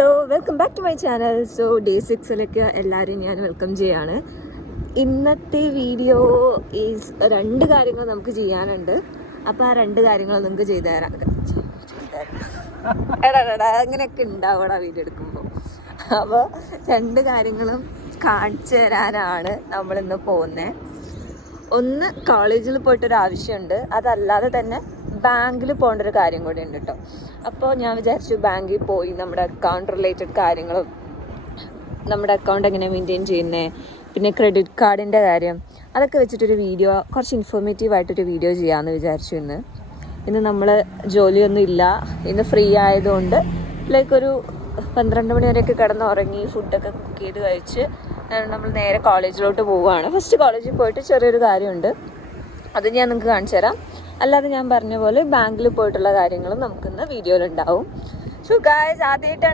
Hello, welcome back to my channel. So day 6ലേക്ക് എല്ലാവരെയും ഞാൻ വെൽക്കം ചെയ്യാണ്. ഇന്നത്തെ വീഡിയോ ഈസ് 2 കാര്യങ്ങൾ നമുക്ക് ചെയ്യാനുണ്ട്. അപ്പോൾ ആ 2 കാര്യങ്ങൾ നിങ്ങൾക്ക് ചെയ്തു തരാം. അങ്ങനെയൊക്കെ ഉണ്ടാവണം വീഡിയോ എടുക്കുമ്പോൾ. അപ്പോൾ 2 കാര്യങ്ങളും കാണിച്ചു തരാനാണ് നമ്മളിന്ന് പോകുന്നത്. ഒന്ന്, കോളേജിൽ പോയിട്ടൊരു ആവശ്യമുണ്ട്. അതല്ലാതെ തന്നെ ബാങ്കിൽ പോകേണ്ട ഒരു കാര്യം കൂടി ഉണ്ട് കേട്ടോ. അപ്പോൾ ഞാൻ വിചാരിച്ചു ബാങ്കിൽ പോയി നമ്മുടെ അക്കൗണ്ട് റിലേറ്റഡ് കാര്യങ്ങളും, നമ്മുടെ അക്കൗണ്ട് എങ്ങനെ മെയിൻറ്റെയിൻ ചെയ്യുന്നത്, പിന്നെ ക്രെഡിറ്റ് കാർഡിൻ്റെ കാര്യം, അതൊക്കെ വെച്ചിട്ടൊരു വീഡിയോ, കുറച്ച് ഇൻഫോർമേറ്റീവായിട്ടൊരു വീഡിയോ ചെയ്യാമെന്ന് വിചാരിച്ചു. ഇന്ന് നമ്മൾ ജോലിയൊന്നും ഇല്ല, ഇന്ന് ഫ്രീ ആയതുകൊണ്ട് ഒരു 12 മണി വരെയൊക്കെ കിടന്നുറങ്ങി ഫുഡൊക്കെ കുക്ക് ചെയ്ത് കഴിച്ച് നമ്മൾ നേരെ കോളേജിലോട്ട് പോവുകയാണ്. ഫസ്റ്റ് കോളേജിൽ പോയിട്ട് ചെറിയൊരു കാര്യമുണ്ട്, അത് ഞാൻ നിങ്ങൾക്ക് കാണിച്ചു തരാം. അല്ലാതെ ഞാൻ പറഞ്ഞ പോലെ ബാങ്കിൽ പോയിട്ടുള്ള കാര്യങ്ങളും നമുക്കിന്ന് വീഡിയോയിലുണ്ടാവും. സോ ഗായ്സ്, ആദ്യമായിട്ടാണ്